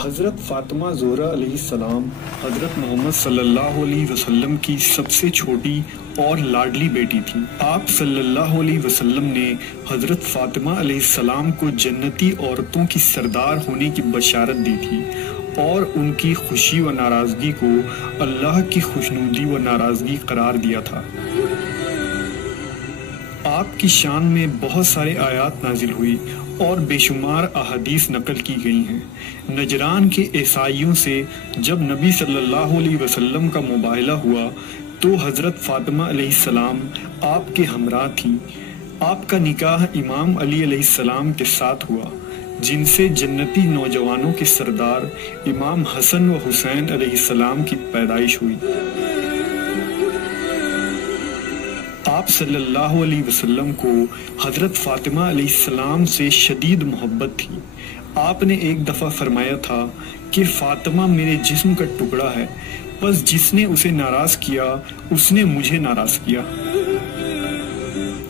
حضرت فاطمہ زہرا علیہ السلام حضرت محمد صلی اللہ علیہ وسلم کی سب سے چھوٹی اور لاڈلی بیٹی تھی۔ آپ صلی اللہ علیہ وسلم نے حضرت فاطمہ علیہ السلام کو جنتی عورتوں کی سردار ہونے کی بشارت دی تھی اور ان کی خوشی و ناراضگی کو اللہ کی خوشنودی و ناراضگی قرار دیا تھا۔ آپ کی شان میں بہت سارے آیات نازل ہوئی اور بے شمار احادیث نقل کی گئی ہیں۔ نجران کے عیسائیوں سے جب نبی صلی اللہ علیہ وسلم کا مباہلہ ہوا تو حضرت فاطمہ علیہ السلام آپ کے ہمراہ تھی۔ آپ کا نکاح امام علی علیہ السلام کے ساتھ ہوا، جن سے جنتی نوجوانوں کے سردار امام حسن و حسین علیہ السلام کی پیدائش ہوئی۔ آپ صلی اللہ علیہ وسلم کو حضرت فاطمہ علیہ السلام سے شدید محبت تھی۔ آپ نے ایک دفعہ فرمایا تھا کہ فاطمہ میرے جسم کا ٹکڑا ہے، بس جس نے اسے ناراض کیا اس نے مجھے ناراض کیا۔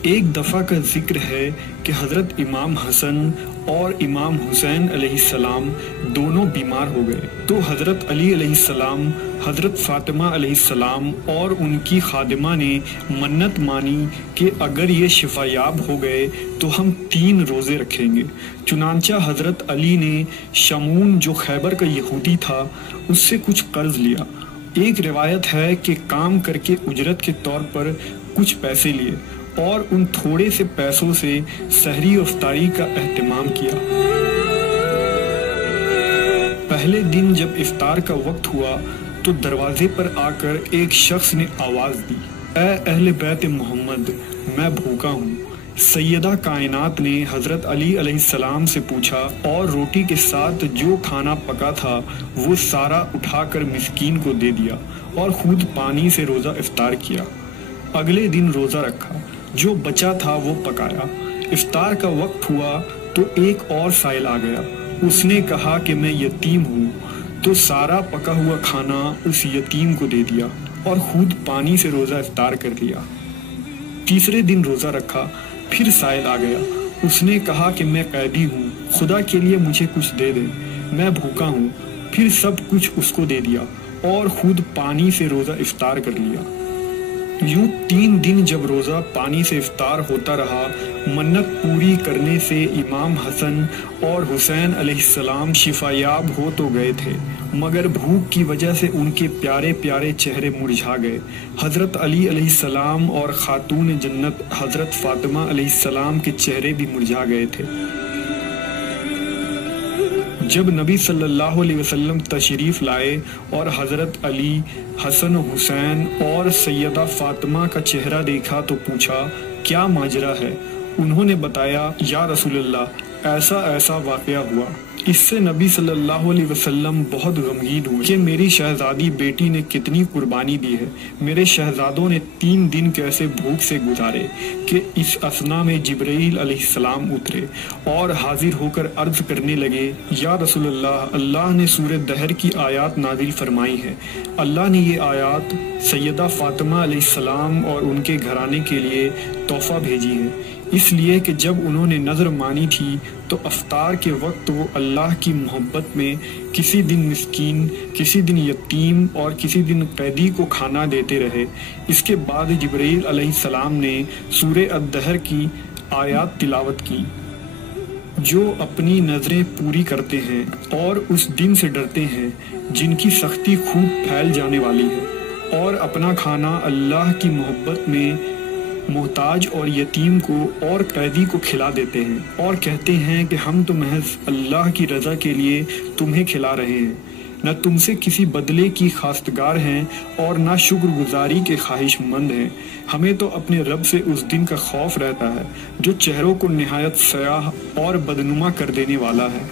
ایک دفعہ کا ذکر ہے کہ حضرت امام حسن اور امام حسین علیہ السلام دونوں بیمار ہو گئے تو حضرت علی علیہ السلام، حضرت فاطمہ علیہ السلام اور ان کی خادمہ نے منت مانی کہ اگر یہ شفا یاب ہو گئے تو ہم 3 روزے رکھیں گے۔ چنانچہ حضرت علی نے شمون جو خیبر کا یہودی تھا اس سے کچھ قرض لیا۔ ایک روایت ہے کہ کام کر کے اجرت کے طور پر کچھ پیسے لیے اور ان تھوڑے سے پیسوں سے سحری و افطاری کا اہتمام کیا۔ پہلے دن جب افطار کا وقت ہوا تو دروازے پر آ کر ایک شخص نے آواز دی، اے اہل بیت محمد، میں بھوکا ہوں۔ سیدہ کائنات نے حضرت علی علیہ السلام سے پوچھا اور روٹی کے ساتھ جو کھانا پکا تھا وہ سارا اٹھا کر مسکین کو دے دیا اور خود پانی سے روزہ افطار کیا۔ اگلے دن روزہ رکھا، جو بچا تھا وہ پکایا۔ افطار کا وقت ہوا تو ایک اور سائل آ گیا، اس نے کہا کہ میں یتیم ہوں، تو سارا پکا ہوا کھانا اس یتیم کو دے دیا اور خود پانی سے روزہ افطار کر لیا۔ تیسرے دن روزہ رکھا، پھر سائل آ گیا، اس نے کہا کہ میں قیدی ہوں، خدا کے لیے مجھے کچھ دے دے، میں بھوکا ہوں، پھر سب کچھ اس کو دے دیا اور خود پانی سے روزہ افطار کر لیا۔ یوں 3 دن جب روزہ پانی سے افطار ہوتا رہا، منت پوری کرنے سے امام حسن اور حسین علیہ السلام شفا یاب ہو تو گئے تھے، مگر بھوک کی وجہ سے ان کے پیارے پیارے چہرے مرجھا گئے۔ حضرت علی علیہ السلام اور خاتون جنت حضرت فاطمہ علیہ السلام کے چہرے بھی مرجھا گئے تھے۔ جب نبی صلی اللہ علیہ وسلم تشریف لائے اور حضرت علی، حسن و حسین اور سیدہ فاطمہ کا چہرہ دیکھا تو پوچھا، کیا ماجرا ہے؟ انہوں نے بتایا، یا رسول اللہ، ایسا واقعہ ہوا۔ اس سے نبی صلی اللہ علیہ وسلم بہت غمگین ہوئے کہ میری شہزادی بیٹی نے کتنی قربانی دی ہے۔ میرے شہزادوں نے 3 دن کیسے بھوک سے گزارے کہ اس اثنا میں جبرائیل علیہ السلام اترے اور حاضر ہو کر عرض کرنے لگے، یا رسول اللہ، اللہ نے سورہ دہر کی آیات نازل فرمائی ہے۔ اللہ نے یہ آیات سیدہ فاطمہ علیہ السلام اور ان کے گھرانے کے لیے تحفہ بھیجی ہے، اس لیے کہ جب انہوں نے نظر مانی تھی تو افطار کے وقت وہ اللہ کی محبت میں کسی دن مسکین، کسی دن یتیم اور کسی دن قیدی کو کھانا دیتے رہے۔ اس کے بعد جبرائیل علیہ السلام نے سورہ الدہر کی آیات تلاوت کی، جو اپنی نظریں پوری کرتے ہیں اور اس دن سے ڈرتے ہیں جن کی سختی خوب پھیل جانے والی ہے، اور اپنا کھانا اللہ کی محبت میں محتاج اور یتیم کو اور قیدی کو کھلا دیتے ہیں اور کہتے ہیں کہ ہم تو محض اللہ کی رضا کے لیے تمہیں کھلا رہے ہیں، نہ تم سے کسی بدلے کی خواستگار ہیں اور نہ شکر گزاری کے خواہش مند ہیں۔ ہمیں تو اپنے رب سے اس دن کا خوف رہتا ہے جو چہروں کو نہایت سیاہ اور بدنما کر دینے والا ہے۔